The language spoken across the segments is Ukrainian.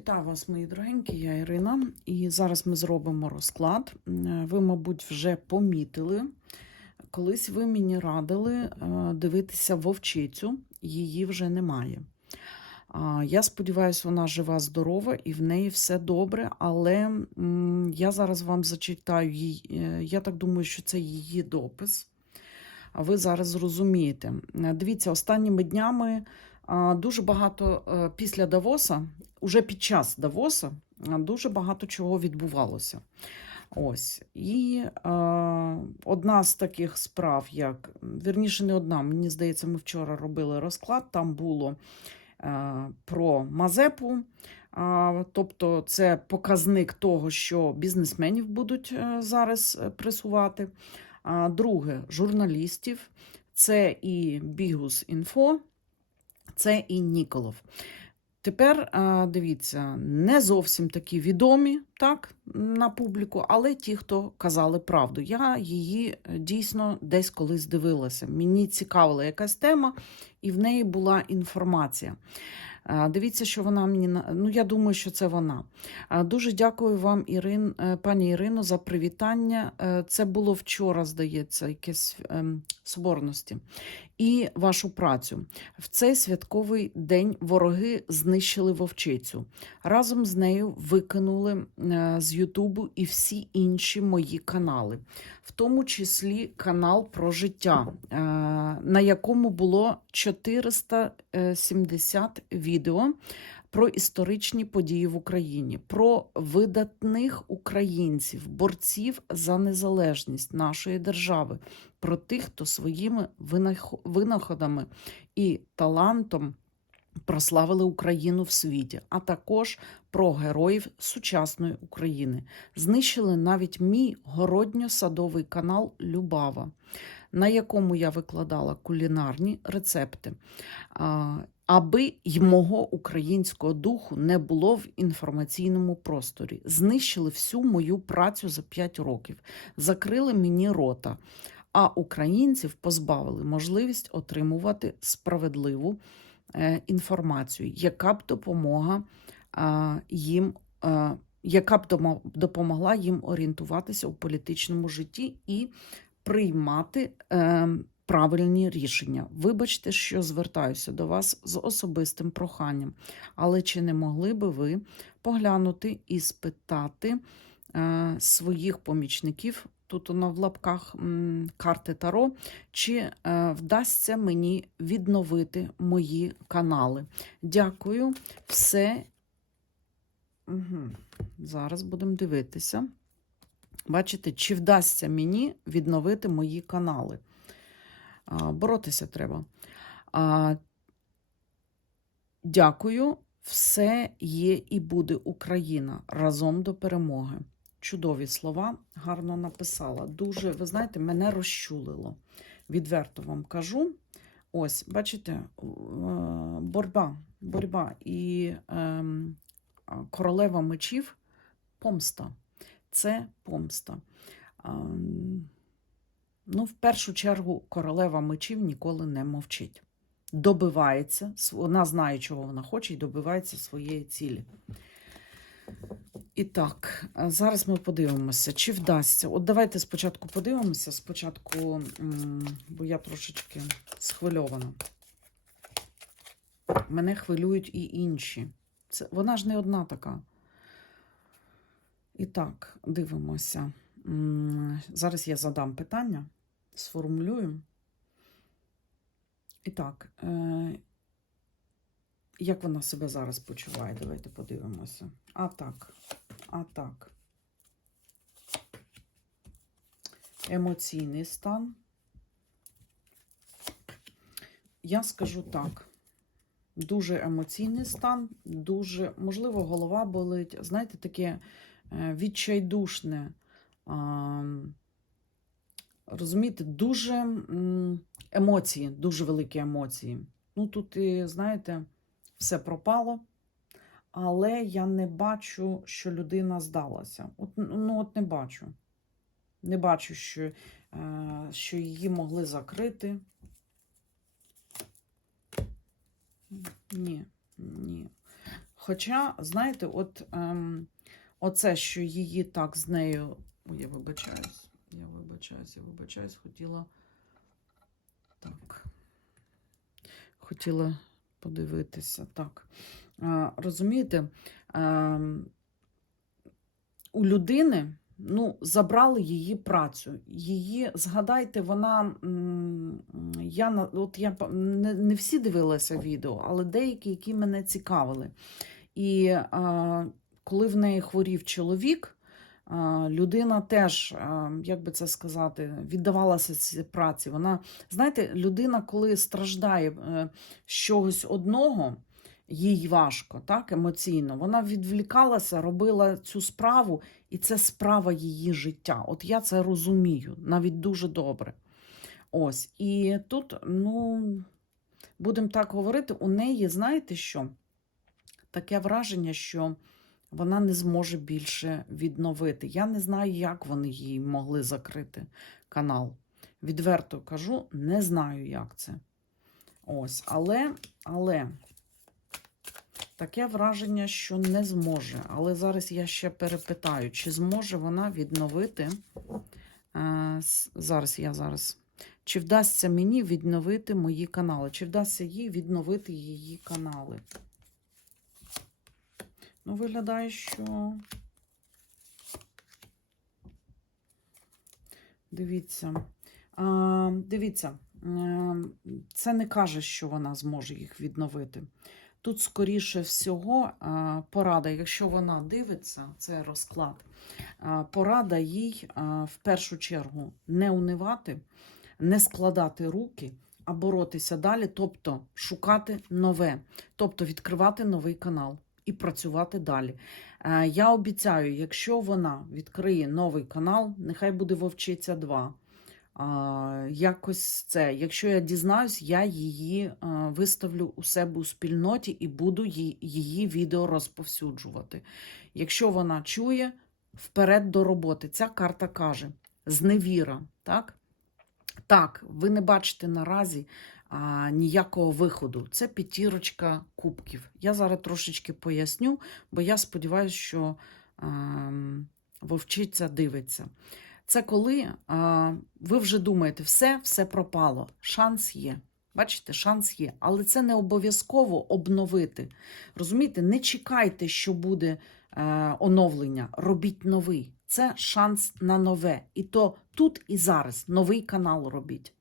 Вітаю вас, мої дорогенькі, я Ірина. І зараз ми зробимо розклад. Ви, мабуть, вже помітили. Колись ви мені радили е, дивитися вовчицю, її вже немає. Я сподіваюся, вона жива, здорова і в неї все добре, але я зараз вам зачитаю її. е, Я так думаю, що це її допис. А ви зараз зрозумієте. Дивіться, останніми днями дуже багато е, після Давоса, уже під час Давоса, дуже багато чого відбувалося. Ось. І е, одна з таких справ, як вірніше, не одна, мені здається, ми вчора робили розклад. Там було е, про Мазепу. А, тобто, це показник того, що бізнесменів будуть е, зараз е, пресувати. Друге журналістів. Це і Бігус Інфо, це і Ніколов. Тепер дивіться, не зовсім такі відомі так, на публіку, але ті, хто казали правду. Я її е, дійсно десь колись дивилася. Мені цікавила якась тема, і в неї була інформація. Дивіться, що вона мені ну я думаю, що це вона. Дуже дякую вам, Ірин, е, пані Ірино, за привітання. Е, Це було вчора, здається, якесь ем, соборності. І вашу працю. В цей святковий день вороги знищили вовчицю. Разом з нею викинули е, з Ютубу і всі інші мої канали, в тому числі канал про життя, на якому було 470 відео про історичні події в Україні, про видатних українців, борців за незалежність нашої держави, про тих, хто своїми винаходами і талантом прославили Україну в світі, а також про героїв сучасної України. Знищили навіть мій городньо-садовий канал Любава, на якому я викладала кулінарні рецепти. Аби й мого українського духу не було в інформаційному просторі. Знищили всю мою працю за 5 років, закрили мені рота, а українців позбавили можливість отримувати справедливу е, інформацію, яка б допомога їм, а, яка б допомогла їм орієнтуватися у політичному житті і приймати е, правильні рішення. Вибачте, що звертаюся до вас з особистим проханням, але чи не могли би ви поглянути і спитати е, своїх помічників? Тут воно в лапках карти Таро, чи е, вдасться мені відновити мої канали. Дякую. Все. Угу. Зараз будемо дивитися. Бачите, чи вдасться мені відновити мої канали. Боротися треба. Дякую. Все є і буде Україна разом до перемоги. Чудові слова, гарно написала. Дуже, ви знаєте, мене розчулило. Відверто вам кажу. Ось, бачите, е, боротьба, боротьба і ем, королева мечів помста. Це помста. Ну, в першу чергу, королева мечів ніколи не мовчить. Добивається, вона знає, чого вона хоче, і добивається своєї цілі. І так, зараз ми подивимося, чи вдасться. От давайте спочатку подивимося. Спочатку, бо я трошечки схвильована. Мене хвилюють і інші. Це, вона ж не одна така. І так, дивимося. Зараз я задам питання, сформулюю. І так, е, як вона себе зараз почуває? Давайте подивимося. А так, а так. Емоційний стан. Я скажу так. Дуже емоційний стан, дуже, можливо, голова болить. Знаєте, таке е, відчайдушне. Розумієте, дуже емоції, дуже великі емоції. Ну, тут, і, знаєте, все пропало, але я не бачу, що людина здалася. От, ну, от не бачу. Не бачу, що, е, що її могли закрити. Ні, ні. Хоча, знаєте, от ем, оце, що її так з нею. Ой, я вибачаюсь, я вибачаюсь, я вибачаюсь, хотіла. Так. Хотіла подивитися. Так. А, розумієте, ем, у людини ну, забрали її працю. Її, згадайте, вона. Я, от я не, не всі дивилася відео, але деякі, які мене цікавили. І а, коли в неї хворів чоловік, а, людина теж, як би це сказати, віддавалася цій праці. Вона, знаєте, людина, коли страждає е, з чогось одного, їй важко, так, емоційно, вона відвлікалася, робила цю справу, і це справа її життя. От я це розумію, навіть дуже добре. Ось. І тут, ну, будемо так говорити, у неї, знаєте що? Таке враження, що вона не зможе більше відновити. Я не знаю, як вони їй могли закрити канал. Відверто кажу, не знаю, як це. Ось, але, але таке враження, що не зможе. Але зараз я ще перепитаю, чи зможе вона відновити. Е, зараз я зараз. Чи вдасться мені відновити мої канали? Чи вдасться їй відновити її канали? Ну, виглядає, що. Дивіться. А, дивіться, це не каже, що вона зможе їх відновити. Тут, скоріше всього, порада, якщо вона дивиться, це розклад, порада їй в першу чергу не унивати, не складати руки, а боротися далі, тобто шукати нове, тобто відкривати новий канал і працювати далі. Е, Я обіцяю, якщо вона відкриє новий канал, нехай буде Вовчиця 2. Якось це. Якщо я дізнаюсь, я її виставлю у себе у спільноті і буду її відео розповсюджувати. Якщо вона чує, вперед до роботи. Ця карта каже: зневіра. Так, так ви не бачите наразі а, ніякого виходу. Це п'ятірочка кубків. Я зараз трошечки поясню, бо я сподіваюся, що ем, вовчиця дивиться. Це коли а, ви вже думаєте, все, все пропало. Шанс є. Бачите, шанс є, але це не обов'язково обновити. Розумієте, не чекайте, що буде е, оновлення. Робіть новий. Це шанс на нове. І то тут і зараз новий канал робіть.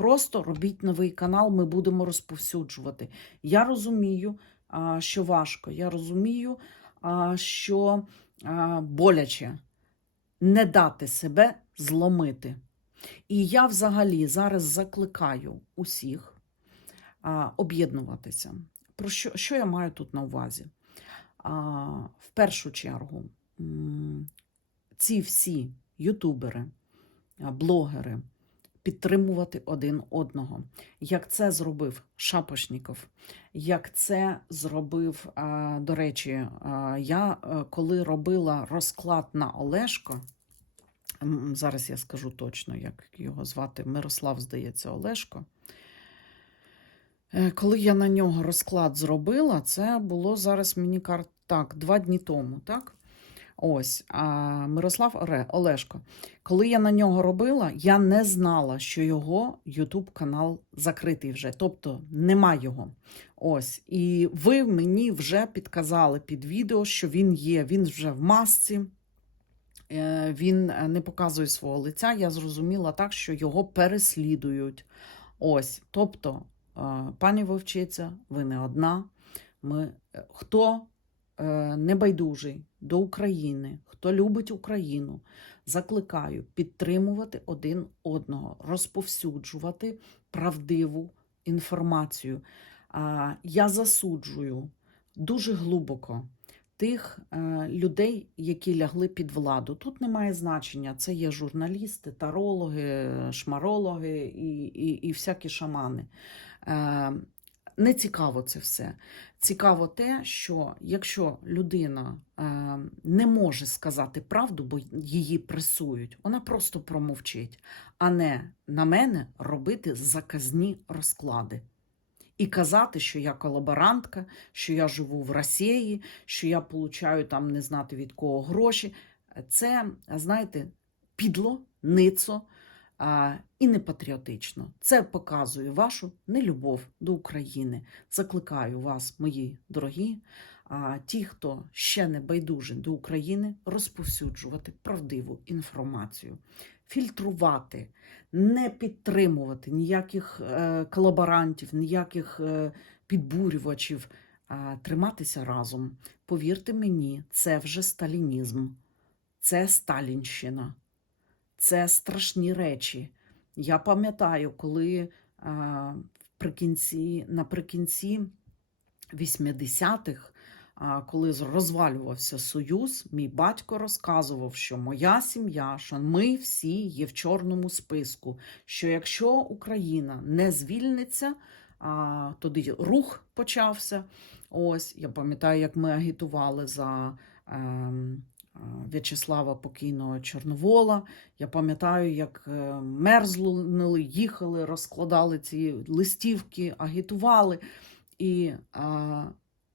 Просто робіть новий канал, ми будемо розповсюджувати. Я розумію, що важко. Я розумію, що боляче не дати себе зломити. І я взагалі зараз закликаю усіх об'єднуватися. Про що, що я маю тут на увазі? В першу чергу, ці всі ютубери, блогери підтримувати один одного. Як це зробив Шапошніков, як це зробив, до речі, я е, коли робила розклад на Олешко, зараз я скажу точно, як його звати, Мирослав, здається, Олешко. Е, Коли я на нього розклад зробила, це було зараз мені кар... так, два дні тому, так? Ось, Мирослав Оре, Олешко. Коли я на нього робила, я не знала, що його YouTube канал закритий вже, тобто нема його. Ось, і ви мені вже підказали під відео, що він є. Він вже в масці, е, він е, не показує свого лиця. Я зрозуміла так, що його переслідують. Ось, тобто, е, пані вовчиця, ви не одна. Ми, хто небайдужий до України, хто любить Україну, закликаю підтримувати один одного, розповсюджувати правдиву інформацію. Я засуджую дуже глибоко тих е, людей, які лягли під владу. Тут немає значення. Це є журналісти, тарологи, шмарологи і, і, і всякі шамани. Не цікаво це все. Цікаво те, що якщо людина е, не може сказати правду, бо її пресують, вона просто промовчить, а не на мене робити заказні розклади. І казати, що я колаборантка, що я живу в Росії, що я получаю там не знати від кого гроші. Це, знаєте, підло, ницо і непатріотично. Це показує вашу нелюбов до України. Закликаю вас, мої дорогі, ті, хто ще не байдужий до України, розповсюджувати правдиву інформацію, фільтрувати, не підтримувати ніяких е, колаборантів, ніяких е, підбурювачів, триматися разом. Повірте мені, це вже сталінізм, це Сталінщина, це страшні речі. Я пам'ятаю, коли а, вприкінці, наприкінці 80-х, а, коли розвалювався Союз, мій батько розказував, що моя сім'я, що ми всі є в чорному списку. Що якщо Україна не звільниться, а, тоді рух почався. Ось я пам'ятаю, як ми агітували за. А, В'ячеслава покійного Чорновола. Я пам'ятаю, як е, їхали, розкладали ці листівки, агітували. І а,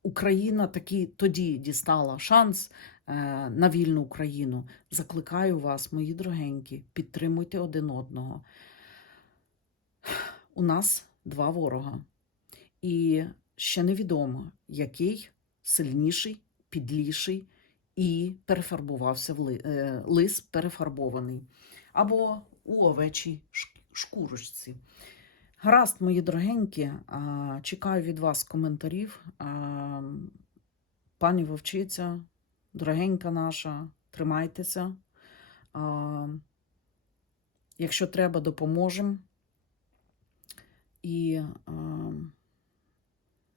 Україна таки тоді дістала шанс е, на вільну Україну. Закликаю вас, мої дорогенькі, підтримуйте один одного. У нас два ворога. І ще невідомо, який сильніший, підліший і перефарбувався в е, лис перефарбований. Або у овечій шкурочці. Гаразд, мої дорогенькі, чекаю від вас коментарів. Пані вовчиця, дорогенька наша, тримайтеся. Якщо треба, допоможемо. І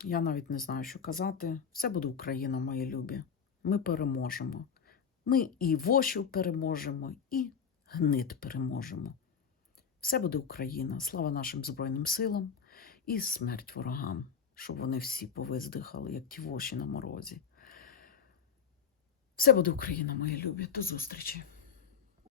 я навіть не знаю, що казати. Все буде Україна, мої любі. Ми переможемо. Ми і Вощу переможемо, і гнит переможемо. Все буде Україна. Слава нашим Збройним силам і смерть ворогам, щоб вони всі повиздихали, як ті воші на морозі. Все буде Україна, мої любі. До зустрічі!